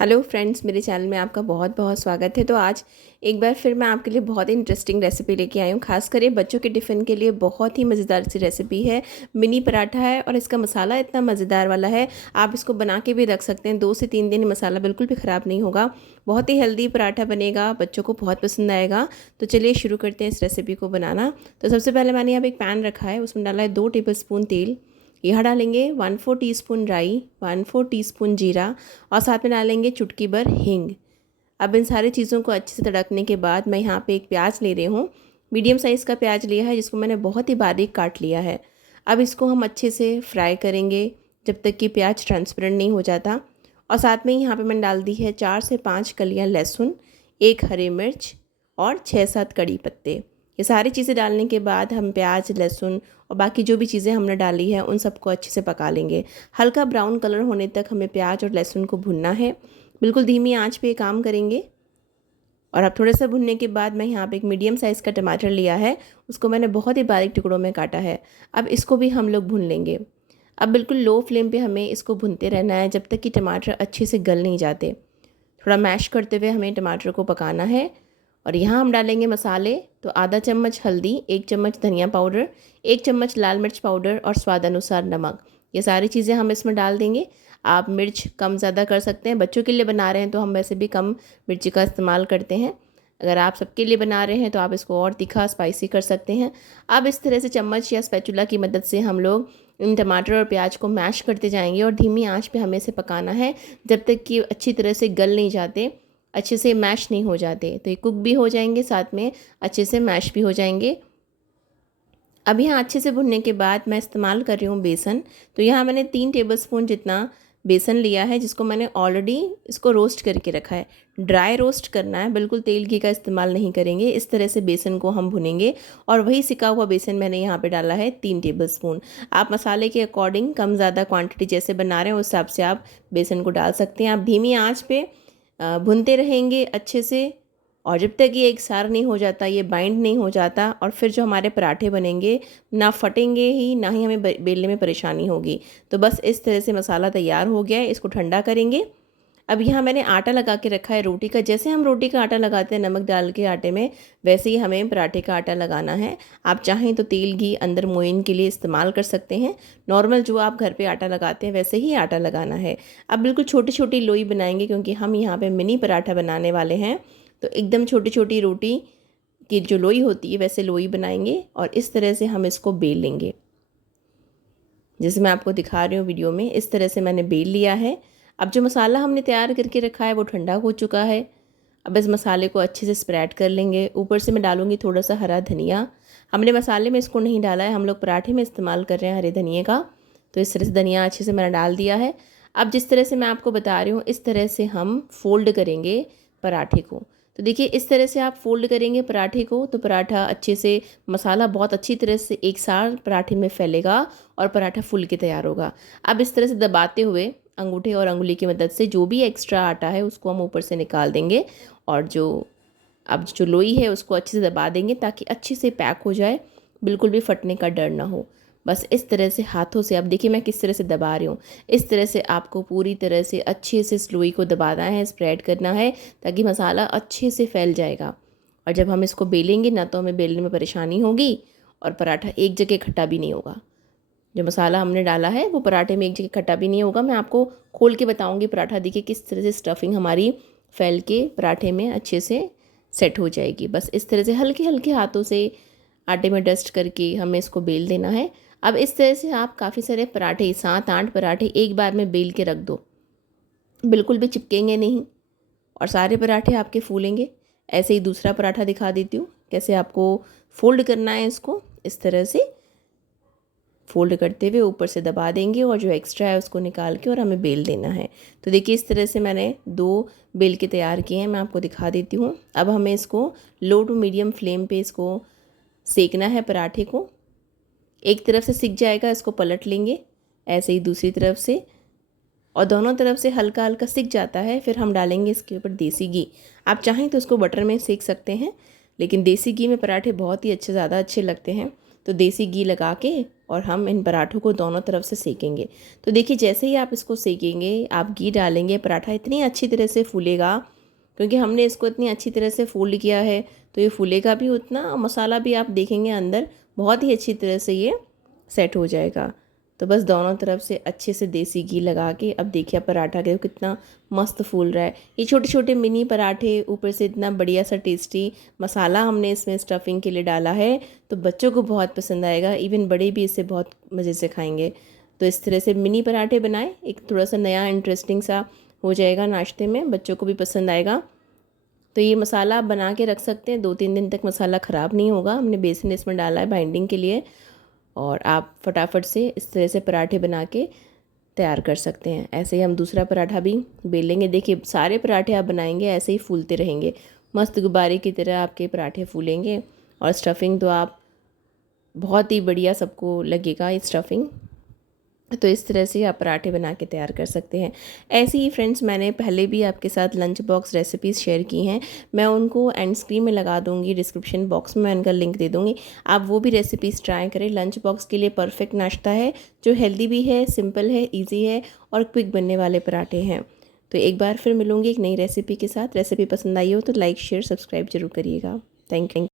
Hello friends, मेरे channel में आपका बहुत बहुत स्वागत है। तो आज एक बार फिर मैं आपके लिए बहुत ही इंटरेस्टिंग रेसिपी लेके आई हूँ। खासकर ये बच्चों के टिफ़िन के लिए बहुत ही मज़ेदार सी रेसिपी है। मिनी पराठा है और इसका मसाला इतना मज़ेदार वाला है, आप इसको बना के भी रख सकते हैं। 2 से 3 दिन मसाला बिल्कुल भी ख़राब नहीं होगा। बहुत ही हेल्दी पराठा बनेगा, बच्चों को बहुत पसंद आएगा। तो चलिए शुरू करते हैं इस रेसिपी को बनाना। तो सबसे पहले मैंने यहाँ पर एक पैन रखा है, उसमें डाला है 2 टेबल स्पून तेल। यहाँ डालेंगे 1/4 टीस्पून राई, 1/4 टीस्पून जीरा और साथ में डालेंगे चुटकी भर हींग। अब इन सारी चीज़ों को अच्छे से तड़कने के बाद मैं यहाँ पे एक प्याज ले रही हूँ। मीडियम साइज़ का प्याज लिया है, जिसको मैंने बहुत ही बारीक काट लिया है। अब इसको हम अच्छे से फ्राई करेंगे जब तक कि प्याज ट्रांसपेरेंट नहीं हो जाता। और साथ में यहाँ पे मैंने डाल दी है 4 से 5 कलियाँ लहसुन, 1 हरी मिर्च और 6-7 कड़ी पत्ते। ये सारी चीज़ें डालने के बाद हम प्याज, लहसुन और बाकी जो भी चीज़ें हमने डाली है उन सबको अच्छे से पका लेंगे। हल्का ब्राउन कलर होने तक हमें प्याज और लहसुन को भुनना है। बिल्कुल धीमी आंच पे काम करेंगे। और अब थोड़े से भुनने के बाद मैं यहाँ पे एक मीडियम साइज़ का टमाटर लिया है, उसको मैंने बहुत ही बारीक टुकड़ों में काटा है। अब इसको भी हम लोग भून लेंगे। अब बिल्कुल लो फ्लेम पे हमें इसको भूनते रहना है जब तक कि टमाटर अच्छे से गल नहीं जाते। थोड़ा मैश करते हुए हमें टमाटर को पकाना है। और यहाँ हम डालेंगे मसाले। तो आधा चम्मच हल्दी, 1 चम्मच धनिया पाउडर, 1 चम्मच लाल मिर्च पाउडर और स्वाद अनुसार नमक। ये सारी चीज़ें हम इसमें डाल देंगे। आप मिर्च कम ज़्यादा कर सकते हैं। बच्चों के लिए बना रहे हैं तो हम वैसे भी कम मिर्ची का इस्तेमाल करते हैं। अगर आप सबके लिए बना रहे हैं तो आप इसको और तीखा स्पाइसी कर सकते हैं। अब इस तरह से चम्मच या स्पैचुला की मदद से हम लोग इन टमाटर और प्याज को मैश करते जाएंगे और धीमी आंच पे हमें इसे पकाना है जब तक कि अच्छी तरह से गल नहीं जाते, अच्छे से मैश नहीं हो जाते। तो ये कुक भी हो जाएंगे, साथ में अच्छे से मैश भी हो जाएंगे। अब यहाँ अच्छे से भुनने के बाद मैं इस्तेमाल कर रही हूँ बेसन। तो यहाँ मैंने 3 टेबलस्पून जितना बेसन लिया है, जिसको मैंने ऑलरेडी इसको रोस्ट करके रखा है। ड्राई रोस्ट करना है, बिल्कुल तेल घी का इस्तेमाल नहीं करेंगे। इस तरह से बेसन को हम भुनेंगे। और वही सिका हुआ बेसन मैंने यहाँ पे डाला है 3 टेबलस्पून। आप मसाले के अकॉर्डिंग कम ज़्यादा क्वांटिटी जैसे बना रहे हैं उस हिसाब से आप बेसन को डाल सकते हैं। आप धीमी आँच पे भुनते रहेंगे अच्छे से, और जब तक ये एक सार नहीं हो जाता, ये बाइंड नहीं हो जाता, और फिर जो हमारे पराठे बनेंगे ना फटेंगे ही, ना ही हमें बेलने में परेशानी होगी। तो बस इस तरह से मसाला तैयार हो गया है, इसको ठंडा करेंगे। अब यहाँ मैंने आटा लगा के रखा है रोटी का। जैसे हम रोटी का आटा लगाते हैं नमक डाल के आटे में, वैसे ही हमें पराठे का आटा लगाना है। आप चाहें तो तेल घी अंदर मोइन के लिए इस्तेमाल कर सकते हैं। नॉर्मल जो आप घर पे आटा लगाते हैं वैसे ही आटा लगाना है। अब बिल्कुल छोटी छोटी लोई बनाएंगे, क्योंकि हम यहाँ पे मिनी पराठा बनाने वाले हैं। तो एकदम छोटी छोटी रोटी की जो लोई होती है वैसे लोई बनाएंगे और इस तरह से हम इसको बेल लेंगे। जैसे मैं आपको दिखा रही हूँ वीडियो में, इस तरह से मैंने बेल लिया है। अब जो मसाला हमने तैयार करके रखा है वो ठंडा हो चुका है। अब इस मसाले को अच्छे से स्प्रेड कर लेंगे। ऊपर से मैं डालूंगी थोड़ा सा हरा धनिया। हमने मसाले में इसको नहीं डाला है, हम लोग पराठे में इस्तेमाल कर रहे हैं हरे धनिए का। तो इस तरह से धनिया अच्छे से मैंने डाल दिया है। अब जिस तरह से मैं आपको बता रही हूँ, इस तरह से हम फोल्ड करेंगे पराठे को। तो देखिए, इस तरह से आप फोल्ड करेंगे पराठे को तो पराठा अच्छे से, मसाला बहुत अच्छी तरह से एक साथ पराठे में फैलेगा और पराठा फूल के तैयार होगा। अब इस तरह से दबाते हुए अंगूठे और अंगुली की मदद से जो भी एक्स्ट्रा आटा है उसको हम ऊपर से निकाल देंगे। और अब जो लोई है उसको अच्छे से दबा देंगे ताकि अच्छे से पैक हो जाए, बिल्कुल भी फटने का डर ना हो। बस इस तरह से हाथों से, अब देखिए मैं किस तरह से दबा रही हूँ। इस तरह से आपको पूरी तरह से अच्छे से इस लोई को दबाना है, स्प्रेड करना है, ताकि मसाला अच्छे से फैल जाएगा। और जब हम इसको बेलेंगे ना, तो हमें बेलने में परेशानी होगी और पराठा एक जगह इकट्ठा भी नहीं होगा। जो मसाला हमने डाला है वो पराठे में एक जगह इकट्ठा भी नहीं होगा। मैं आपको खोल के बताऊँगी पराठा। देखिए किस तरह से स्टफिंग हमारी फैल के पराठे में अच्छे से सेट हो जाएगी। बस इस तरह से हल्के हल्के हाथों से आटे में डस्ट करके हमें इसको बेल देना है। अब इस तरह से आप काफ़ी सारे पराठे, 7-8 पराठे एक बार में बेल के रख दो, बिल्कुल भी चिपकेंगे नहीं और सारे पराठे आपके फूलेंगे। ऐसे ही दूसरा पराठा दिखा देती हूँ कैसे आपको फोल्ड करना है। इसको इस तरह से फोल्ड करते हुए ऊपर से दबा देंगे और जो एक्स्ट्रा है उसको निकाल के और हमें बेल देना है। तो देखिए इस तरह से मैंने 2 बेल के तैयार किए हैं, मैं आपको दिखा देती हूँ। अब हमें इसको लो टू मीडियम फ्लेम पे इसको सेकना है पराठे को। एक तरफ से सिक जाएगा, इसको पलट लेंगे, ऐसे ही दूसरी तरफ से, और दोनों तरफ से हल्का हल्का सिक जाता है। फिर हम डालेंगे इसके ऊपर देसी घी। आप चाहें तो इसको बटर में सेक सकते हैं, लेकिन देसी घी में पराठे बहुत ही अच्छे, ज़्यादा अच्छे लगते हैं। तो देसी घी लगा के और हम इन पराठों को दोनों तरफ से सेकेंगे। तो देखिए जैसे ही आप इसको सेकेंगे, आप घी डालेंगे, पराठा इतनी अच्छी तरह से फूलेगा, क्योंकि हमने इसको इतनी अच्छी तरह से फोल्ड किया है तो ये फूलेगा भी उतना, और मसाला भी आप देखेंगे अंदर बहुत ही अच्छी तरह से ये सेट हो जाएगा। तो बस दोनों तरफ से अच्छे से देसी घी लगा के अब देखिए पराठा के कितना मस्त फूल रहा है। ये छोटे छोटे मिनी पराठे, ऊपर से इतना बढ़िया सा टेस्टी मसाला हमने इसमें स्टफिंग के लिए डाला है, तो बच्चों को बहुत पसंद आएगा, इवन बड़े भी इसे बहुत मज़े से खाएंगे। तो इस तरह से मिनी पराठे बनाएं, एक थोड़ा सा नया इंटरेस्टिंग सा हो जाएगा नाश्ते में, बच्चों को भी पसंद आएगा। तो ये मसाला आप बना के रख सकते हैं, 2-3 दिन तक मसाला ख़राब नहीं होगा। हमने बेसन इसमें डाला है बाइंडिंग के लिए, और आप फटाफट से इस तरह से पराठे बना के तैयार कर सकते हैं। ऐसे ही हम दूसरा पराठा भी बेलेंगे। देखिए सारे पराठे आप बनाएंगे ऐसे ही फूलते रहेंगे, मस्त गुब्बारे की तरह आपके पराठे फूलेंगे। और स्टफिंग तो आप बहुत ही बढ़िया सबको लगेगा ये स्टफिंग। तो इस तरह से आप पराठे बना के तैयार कर सकते हैं। ऐसे ही फ्रेंड्स मैंने पहले भी आपके साथ लंच बॉक्स रेसिपीज़ शेयर की हैं, मैं उनको एंड स्क्रीन में लगा दूंगी, डिस्क्रिप्शन बॉक्स में मैं उनका लिंक दे दूंगी, आप वो भी रेसिपीज़ ट्राई करें। लंच बॉक्स के लिए परफेक्ट नाश्ता है, जो हेल्दी भी है, सिंपल है, ईजी है और क्विक बनने वाले पराठे हैं। तो एक बार फिर मिलूँगी एक नई रेसिपी के साथ। रेसिपी पसंद आई हो तो लाइक शेयर सब्सक्राइब जरूर करिएगा। Thank you.